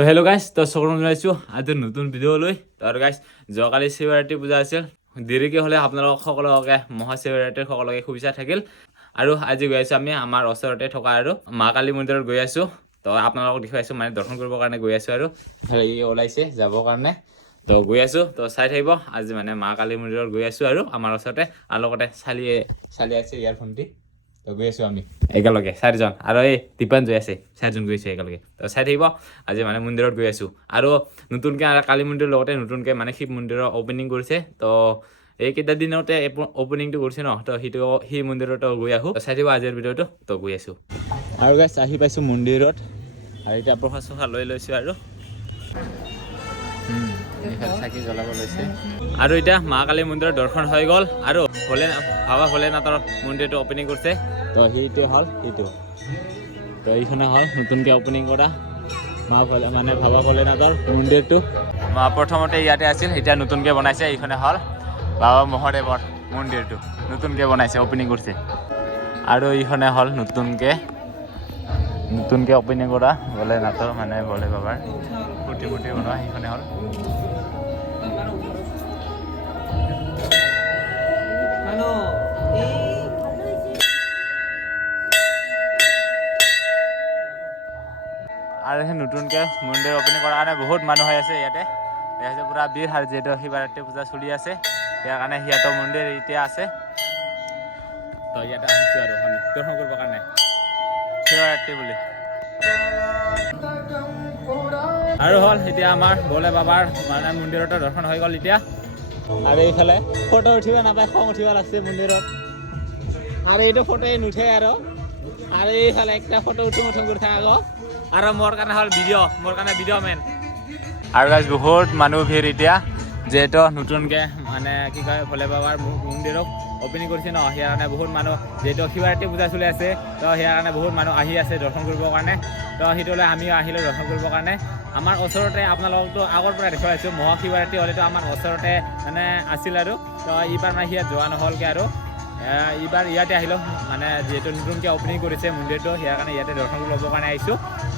তো hello' guys, তো সকলো জনাইছোঁ আজি নতুন ভিডিঅ' লৈ। তো আৰু গাইজ, যোৱাকালি শিৱৰাত্ৰি পূজা আছিল। দেৰিকৈ হ'লে আপোনালোক সকলোকে মহাশিৱৰাত্ৰিৰ সকলোকে শুভেচ্ছা থাকিল। আৰু আজি গৈ আছোঁ আমি আমাৰ ওচৰতে থকা আৰু মা কালী মন্দিৰত গৈ আছোঁ। তো আপোনালোকক দেখুৱাইছোঁ, মানে দৰ্শন কৰিবৰ কাৰণে গৈ আছোঁ আৰু ওলাইছে যাবৰ কাৰণে। তো গৈ আছোঁ, তো চাই থাকিব। আজি মানে মা কালী মন্দিৰত গৈ আছোঁ আৰু আমাৰ ওচৰতে, আৰু লগতে চালি আছে ইয়াৰ ভণ্টি। তো গৈ আছোঁ আমি একেলগে 4জন, আৰু এই দীপান জয় আছে, 4জন গৈ আছোঁ একেলগে। তো চাই থাকিব, আজি মানে মন্দিৰত গৈ আছোঁ। আৰু নতুনকৈ কালী মন্দিৰৰ লগতে নতুনকৈ মানে শিৱ মন্দিৰৰ অপেনিং কৰিছে। তো এইকেইটা দিনতে অপেনিংটো কৰিছে ন, তো সেই মন্দিৰতো গৈ আহোঁ। চাই থাকিব আজিৰ ভিডিঅ'টো। তো গৈ আছোঁ আৰু গাইছ, আহি পাইছোঁ মন্দিৰত। আৰু এতিয়া প্ৰসাদ চসাদ লৈ লৈছোঁ আৰু চাকি জ্বলাব লৈছে। আৰু এতিয়া মা কালী মন্দিৰৰ দৰ্শন হৈ গ'ল। আৰু বাবা ভোলেনাথৰ মন্দিৰটো অপেনিং কৰিছে। তো সেইটো হ'ল সেইটো। তো এইখনে হ'ল নতুনকৈ অপেনিং কৰা বাবা ভোলেনাথৰ মন্দিৰটো। প্ৰথমতে ইয়াতে আছিল, এতিয়া নতুনকৈ বনাইছে। এইখনে হ'ল বাবা মহাদেৱৰ মন্দিৰটো, নতুনকৈ বনাইছে, অপেনিং কৰিছে। আৰু এইখনে হ'ল নতুনকৈ অপেনিং কৰা ভোলেনাথৰ ভোলে বাবাৰ প্ৰতিমূৰ্তি বনোৱা। সেইখনে হ'ল আৰু সেই নতুনকৈ মন্দিৰ অপেনিং কৰাৰ কাৰণে বহুত মানুহ হৈ আছে ইয়াতে। দেখাইছে পূৰা ভিৰ, আৰু যিহেতু শিৱৰাত্ৰি পূজা চলি আছে, ইয়াৰ কাৰণে সিহঁতৰ মন্দিৰ এতিয়া আছে। তো ইয়াতে আহিছোঁ আৰু আমি দৰ্শন কৰিবৰ কাৰণে, শিৱৰাত্ৰি বুলি। আৰু হ'ল এতিয়া আমাৰ ভোলে বাবাৰ মন্দিৰতো দৰ্শন হৈ গ'ল এতিয়া। আৰু এইফালে ফটো উঠিব নাপায়, খং উঠিব লাগছে মন্দিৰত। আৰু এইটো ফটো নুঠে আৰু এইফালে একটা ফটো উঠি কৰি থাকে আকৌ। আৰু মোৰ কাৰণে হ'ল ভিডিঅ' মেন। আৰু গাইজ বহুত মানুহ ভিৰ এতিয়া, যিহেতু নতুনকৈ কি কয় ভোলে বাবাৰ মন্দিৰক অপেনিং কৰিছে ন, সেয়াৰ কাৰণে বহুত মানুহ, যিহেতু শিৱৰাত্ৰি পূজা চলি আছে, তো সেয়াৰ কাৰণে বহুত মানুহ আহি আছে দৰ্শন কৰিবৰ কাৰণে। তো সেইটোলৈ আমিও আহিলোঁ দৰ্শন কৰিবৰ কাৰণে। আমাৰ ওচৰতে, আপোনালোকতো আগৰ পৰা দেখুৱাই আছোঁ, মহাশিৱৰাত্ৰি হ'লেতো আমাৰ ওচৰতে আছিল আৰু। তো এইবাৰ সিয়াত যোৱা নহ'লগৈ আৰু এইবাৰ ইয়াতে আহিলোঁ, যিহেতু নতুনকৈ অপেনিং কৰিছে মন্দিৰটো, সেয়াৰ কাৰণে ইয়াতে দৰ্শন ল'বৰ কাৰণে আহিছোঁ।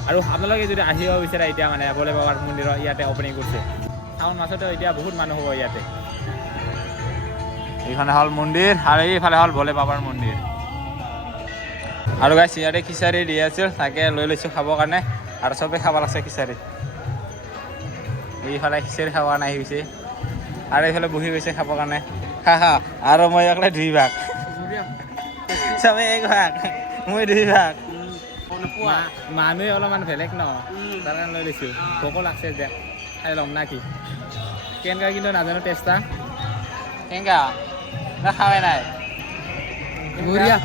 আৰু আপোনালোকে যদি আহিব বিচাৰে, এতিয়া ভোলে বাবাৰ মন্দিৰৰ ইয়াতে অপেনিং কৰিছে, টাউন মাছতো এতিয়া বহুত মানুহ হ'ব ইয়াতে। এইখনে হ'ল মন্দিৰ, আৰু এইফালে হ'ল ভোলে বাবাৰ মন্দিৰ। আৰু গাইছ, ইয়াতে খিচাৰি দি আছিল, তাকে লৈ লৈছোঁ খাবৰ কাৰণে। আৰু চবেই খাব লাগছে খিচাৰি। এইফালে খিচাৰি খাবৰ কাৰণে আহি গৈছে, আৰু এইফালে বহি গৈছে খাবৰ কাৰণে। আৰু মই অকলে 2 ভাগ, চবেই 1 ভাগ, মই 2 ভাগ। মানুহে অলপমান বেলেগ ন, তাৰ কাৰণে লৈ লৈছোঁ। ভোকো লাগছে, যে খাই ল'ম না কি কেনেকুৱা, কিন্তু নাজানো টেষ্টা কেনেকুৱা না, খাৱাই নাই। বঢ়িয়া,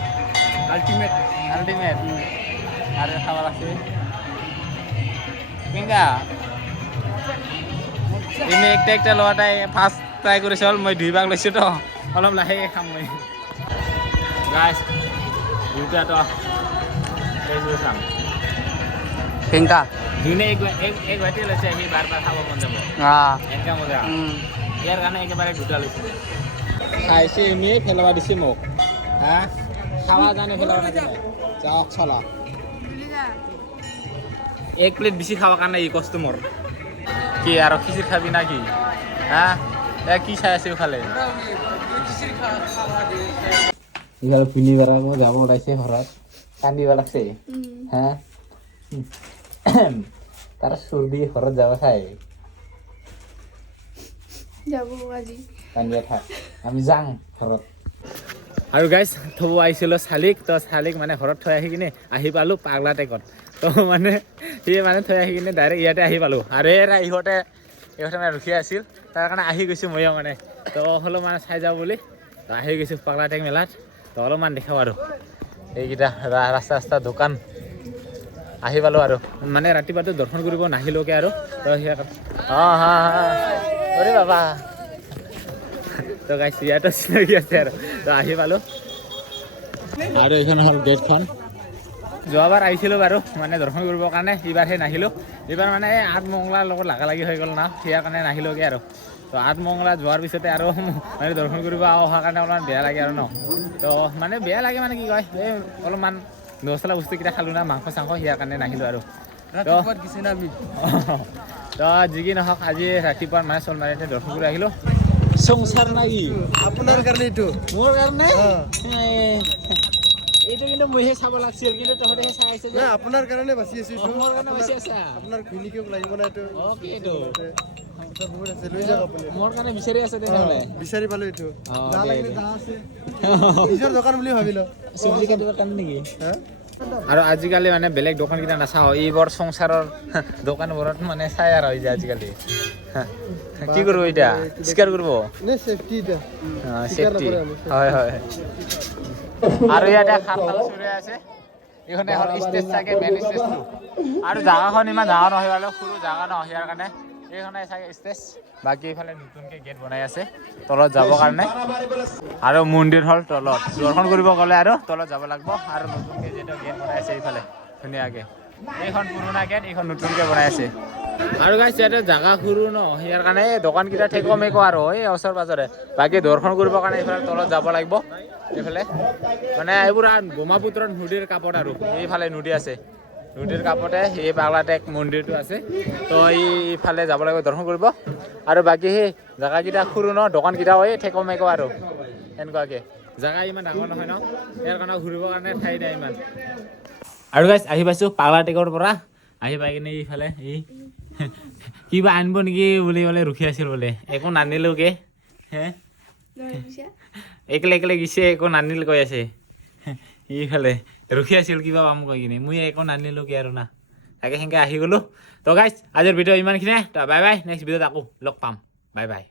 আল্টিমেট আৰু খাব লাগছে কেনেকুৱা। এনেই একটা লোৱাটাই ফাৰ্ষ্ট ট্ৰাই কৰিছে হ'ল, মই 2 ভাগ লৈছোঁ, তো অলপ লাহেকৈ খাম মই। গাইছ, দুটাতো চাম কেনেকা যোনে এক বাটি লৈছে, সি বাৰ খাব মন যাব। এনেকুৱা মজা, ইয়াৰ কাৰণে একেবাৰে 2টা লৈছে। খাইছে এনেই পেলাব দিছে মোক, খাৱা জানে পেলাব নাজানে। যাওক চলা, 1 প্লেট বেছি খাবৰ কাৰণে ই কষ্ট মোৰ। কি আৰু খিচিৰি খাবি না কি? কি চাই আছে ইফালে? ইফালে পিনি বাৰ মই যাব ওলাইছে ঘৰত, কান্দিব লাগছে। তাৰ চৰ্দি, ঘৰত যাব চাই যাব আজি কান্দিয়া থাক, আমি যাম ঘৰত। আৰু গাইছ, থ'ব আহিছিলোঁ চালিক। তো চালিক ঘৰত থৈ আহি কিনে আহি পালোঁ পাগলা টেকত। তো সি থৈ আহি কিনে ডাইৰেক্ট ইয়াতে আহি পালোঁ। আৰু ইহঁতে ৰখি আছিল, তাৰ কাৰণে আহি গৈছোঁ ময়ো। তো অলপমান চাই যাওঁ বুলি তো আহি গৈছোঁ পাগলা টেক মেলাত। তো অলপমান দেখাওঁ আৰু এইকেইটা ৰাস্তা দোকান আহি পালোঁ। আৰু ৰাতিপুৱাতো দৰ্শন কৰিব নাহিলোকে আৰু। তো অৰে বাবা, তো গাইছ, ইয়াতো চিনাকি আছে আৰু। তো আহি পালোঁ, আৰু এইখন হ'ল গেটখন। যোৱাবাৰ আহিছিলোঁ বাৰু দৰ্শন কৰিবৰ কাৰণে, এইবাৰহে নাহিলোঁ। এইবাৰ আঠমঙলাৰ লগত লাগি হৈ গ'ল না, সেয়াৰ কাৰণে নাহিলোগৈ আৰু। তো আঠমঙলা যোৱাৰ পিছতে আৰু দৰ্শন কৰিব অহাৰ কাৰণে অলপমান বেয়া লাগে আৰু ন। তো বেয়া লাগে কি কয়, এই অলপমান মছলা বস্তুকেইটা খালোঁ না, মাংস চাংস, সেয়াৰ কাৰণে নাহিলোঁ আৰু। ৰাতিপুৱা কিছু নামি তো যি কি নহওক আজি ৰাতিপুৱা মানে চলমাৰীতে দৰ্শন কৰি আহিলোঁ সংসাৰ নাই আপোনাৰ কাৰণে এইটো মোৰ কাৰণে এইটো কিন্তু মইহে চাব লাগিছিল কিন্তু তহঁতেহে চাই আছে যে আপোনাৰ কাৰণে বাচি আছো মোৰ কাৰণে বাচি আছা আপোনাৰ ঘৈণীয়েকক লাগিব না এইটো অ'কে এইটো বহুত আছে লৈ যাওক আপুনি মোৰ কাৰণে বিচাৰি আছে তেনেহ'লে বিচাৰি পালো এইটো অ', যা দে, লাগিলে দে। যা আছে নিজৰ দোকান বুলি ভাবিলো চব্জি কাটিবৰ কাৰণে নেকি হা আৰু আজিকালি মানে বেলেগ দোকানকেইটা নাচাওঁ এইবোৰ সংসাৰৰ দোকানবোৰত মানে চাই আৰু হৈ যায় আজিকালি কি কৰিব এতিয়া স্বীকাৰ কৰিব নে সেফটি এটা চেফটি হয় হয় আৰু ইয়াতে খাতা চুৰি আছে এইখনে হ'ল ষ্টেজ চাগে মেইন ষ্টেজটো আৰু জাগাখন ইমান ডাঙৰ নহয় বাৰু সৰু জাগা নহয় ইয়াৰ কাৰণে এইখনে চাগে ষ্টেজ বাকী এইফালে নতুনকৈ গেট বনাই আছে তলত যাবৰ কাৰণে আৰু মন্দিৰ হ'ল তলত দৰ্শন কৰিব গ'লে আৰু তলত যাব লাগিব আৰু নতুনকৈ যিটো গেট বনাই আছে এইফালে ধুনীয়াকৈ এইখন পুৰণা গেট এইখন নতুনকৈ বনাই আছে আৰু গাইছ ইয়াতে জাগা সৰু ন ইয়াৰ কাৰণে দোকানকেইটা ঠেকো মেকো আৰু এই ওচৰ পাজৰে বাকী দৰ্শন কৰিবৰ কাৰণে এইফালে তলত যাব লাগিব এইফালে মানে এইবোৰ ব্ৰহ্মপুত্ৰৰ নদীৰ কাষত আৰু এইফালে নদী আছে নদীৰ কাষতে এই পাগলাটেক মন্দিৰটো আছে তো এইফালে যাব লাগিব দৰ্শন কৰিব আৰু বাকী সেই জেগাকেইটা সৰু ন দোকানকেইটাও এই ঠেকো মেকো আৰু এনেকুৱাকৈ জেগা ইমান ডাঙৰ নহয় ন ইয়াৰ কাৰণে ঘূৰিবৰ কাৰণে ঠাই নাই ইমান আৰু গাইছ আহি পাইছোঁ পাগলাটেকৰ পৰা আহি পাই কিনে এইফালে এই কিবা আনিব নেকি বুলি বোলে ৰখি আছিল বোলে একো নানিলোগে হে একলে একলে গিছে একো নানিল কৈ আছে এইফালে ৰখি আছিল কিবা পাম কৈ কিনে মই একো নানিলোগে আৰু না তাকে সেনেকৈ আহি গ'লোঁ তো গাইছ আজিৰ ভিডিঅ' ইমানখিনিয়ে তো বাই বাই নেক্সট ভিডিঅ'ত আকৌ লগ পাম বাই বাই